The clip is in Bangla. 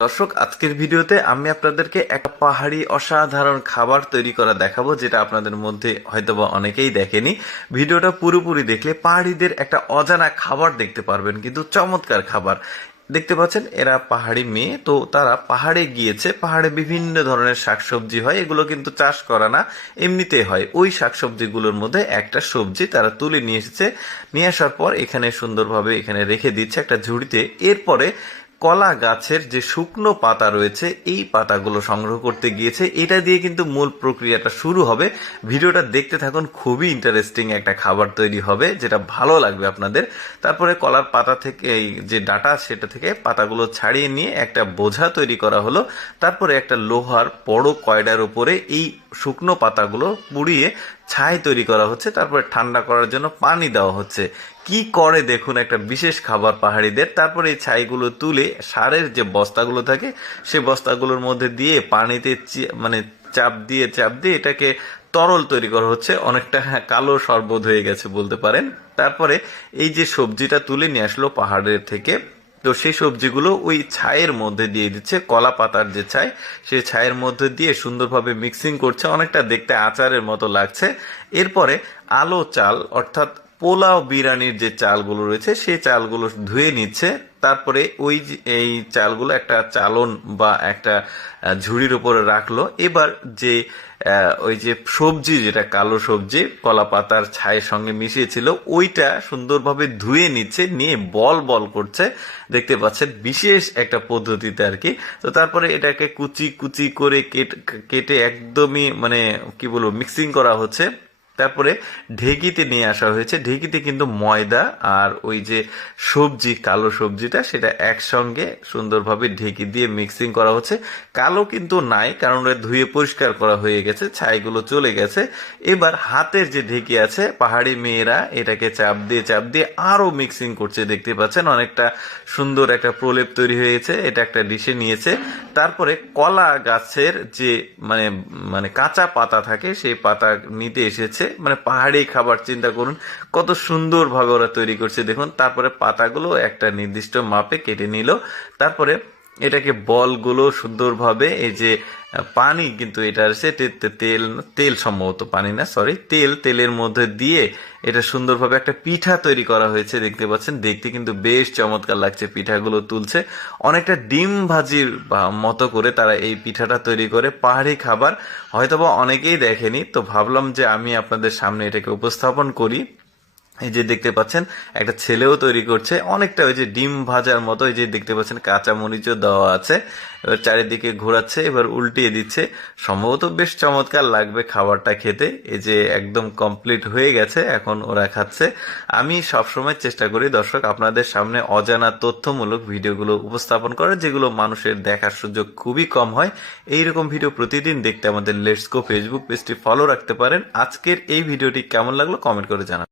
দর্শক, আজকের ভিডিওতে আমি আপনাদেরকে একটা পাহাড়ি অসাধারণ খাবার তৈরি করা দেখাবো, যেটা আপনাদের মধ্যে হয়তোবা অনেকেই দেখেনি। ভিডিওটা পুরোপুরি দেখলে পাহাড়িদের একটা অজানা খাবার দেখতে পারবেন, কিন্তু চমৎকার খাবার। দেখতে পাচ্ছেন, এরা পাহাড়ি মেয়ে, তো তারা পাহাড়ে গিয়েছে। পাহাড়ে বিভিন্ন ধরনের শাকসবজি হয়, এগুলো কিন্তু চাষ করা না, এমনিতে হয়। ওই শাকসবজিগুলোর মধ্যে একটা সবজি তারা তুলে নিয়ে এসেছে। নিয়ে আসার পর এখানে সুন্দরভাবে এখানে রেখে দিচ্ছে একটা ঝুড়িতে। এরপরে কলা গাছের যে শুকনো পাতা রয়েছে, এই পাতাগুলো সংগ্রহ করতে গিয়েছে। এটা দিয়ে কিন্তু মূল প্রক্রিয়াটা শুরু হবে। ভিডিওটা দেখতে থাকুন, খুবই ইন্টারেস্টিং একটা খাবার তৈরি হবে, যেটা ভালো লাগবে আপনাদের। তারপরে কলার পাতা থেকে, এই যে ডাটা, সেটা থেকে পাতাগুলো ছাড়িয়ে নিয়ে একটা বোঝা তৈরি করা হলো। তারপরে একটা লোহার বড় কয়ডার উপরে এই শুকনো পাতাগুলো পুড়িয়ে ছাই তৈরি করা হচ্ছে। তারপরে ঠান্ডা করার জন্য পানি দেওয়া হচ্ছে। কি করে দেখুন একটা বিশেষ খাবার পাহাড়িদের? তারপরে এই ছাইগুলো তুলে সারের যে বস্তাগুলো থাকে, সে বস্তাগুলোর মধ্যে দিয়ে পানিতে মানে চাপ দিয়ে চাপ দিয়ে এটাকে তরল তৈরি করা হচ্ছে। অনেকটা কালো শরবত হয়ে গেছে বলতে পারেন। তারপরে এই যে সবজিটা তুলে নিয়ে আসলো পাহাড়ের থেকে, তো সেই সবজিগুলো ওই ছায়ের মধ্যে দিয়ে দিচ্ছে, কলা পাতার যে ছাই, সেই ছায়ের মধ্যে দিয়ে সুন্দরভাবে মিক্সিং করছে। অনেকটা দেখতে আচারের মতো লাগছে। এরপরে আলো চাল, অর্থাৎ পোলাও বিরিয়ানির যে চালগুলো রয়েছে, সেই চালগুলো ধুয়ে নিচ্ছে। তারপরে ওই এই চালগুলো একটা চালন বা একটা ঝুড়ির উপরে রাখল। এবার যে ওই যে সবজি, যেটা কালো সবজি, কলা পাতার ছায়ের সঙ্গে মিশিয়েছিল, ওইটা সুন্দরভাবে ধুয়ে নিচ্ছে, নিয়ে বল বল করছে। দেখতে পাচ্ছেন, বিশেষ একটা পদ্ধতিতে আর কি। তো তারপরে এটাকে কুচি কুচি করে কেটে একদমই মানে কি বলব মিক্সিং করা হচ্ছে। তারপরে ঢেকিতে নিয়ে আসা হয়েছে। ঢেকিতে কিন্তু ময়দা আর ওই যে সবজি, কালো সবজিটা, সেটা একসঙ্গে সুন্দরভাবে ঢেকি দিয়ে মিক্সিং করা হচ্ছে। কালো কিন্তু নাই, কারণ ধুয়ে পরিষ্কার করা হয়ে গেছে, ছাইগুলো চলে গেছে। এবার হাতের যে ঢেকি আছে, পাহাড়ি মেয়েরা এটাকে চাপ দিয়ে চাপ দিয়ে আরও মিক্সিং করছে, দেখতে পাচ্ছেন? অনেকটা সুন্দর একটা প্রলেপ তৈরি হয়েছে, এটা একটা ডিশে নিয়েছে। তারপরে কলা গাছের যে মানে মানে কাঁচা পাতা থাকে, সেই পাতা নিতে এসেছে। মানে পাহাড়ি খাবার, চিন্তা করুন। কত সুন্দরভাবে ওরা তৈরি করছে। দেখুন, তারপরে পাতাগুলো একটা নির্দিষ্ট মাপে কেটে নিল। তারপরে এটাকে বলগুলো সুন্দরভাবে এই যে পানি কিন্তু এটা আছে তেল তেল সম্ভবত পানি না সরি তেল, তেলের মধ্যে দিয়ে এটা সুন্দরভাবে একটা পিঠা তৈরি করা হয়েছে, দেখতে পাচ্ছেন। দেখতে কিন্তু বেশ চমৎকার লাগছে, পিঠাগুলো তুলছে। অনেকটা ডিম ভাজির মতো করে তারা এই পিঠাটা তৈরি করে পাহাড়ি খাবার। হয়তোবা অনেকেই দেখেনি, তো ভাবলাম যে আমি আপনাদের সামনে এটাকে উপস্থাপন করি। এই যে দেখতে পাচ্ছেন, একটা ছেলেও তৈরি করছে। অনেকটা ওই যে ডিম ভাজার মতো এই যে দেখতে পাচ্ছেন, কাঁচা মরিচও দেওয়া আছে। এবার চারিদিকে ঘোরাচ্ছে, এবার উল্টিয়ে দিচ্ছে। সম্ভবত বেশ চমৎকার লাগবে খাবারটা খেতে। এই যে একদম কমপ্লিট হয়ে গেছে, এখন ওরা খাচ্ছে। আমি সবসময় চেষ্টা করি, দর্শক, আপনাদের সামনে অজানা তথ্যমূলক ভিডিওগুলো উপস্থাপন করার, যেগুলো মানুষের দেখার সুযোগ খুবই কম হয়। এইরকম ভিডিও প্রতিদিন দেখতে আমাদের লেটস গো ফেসবুক পেজটি ফলো রাখতে পারেন। আজকের এই ভিডিওটি কেমন লাগল কমেন্ট করে জানান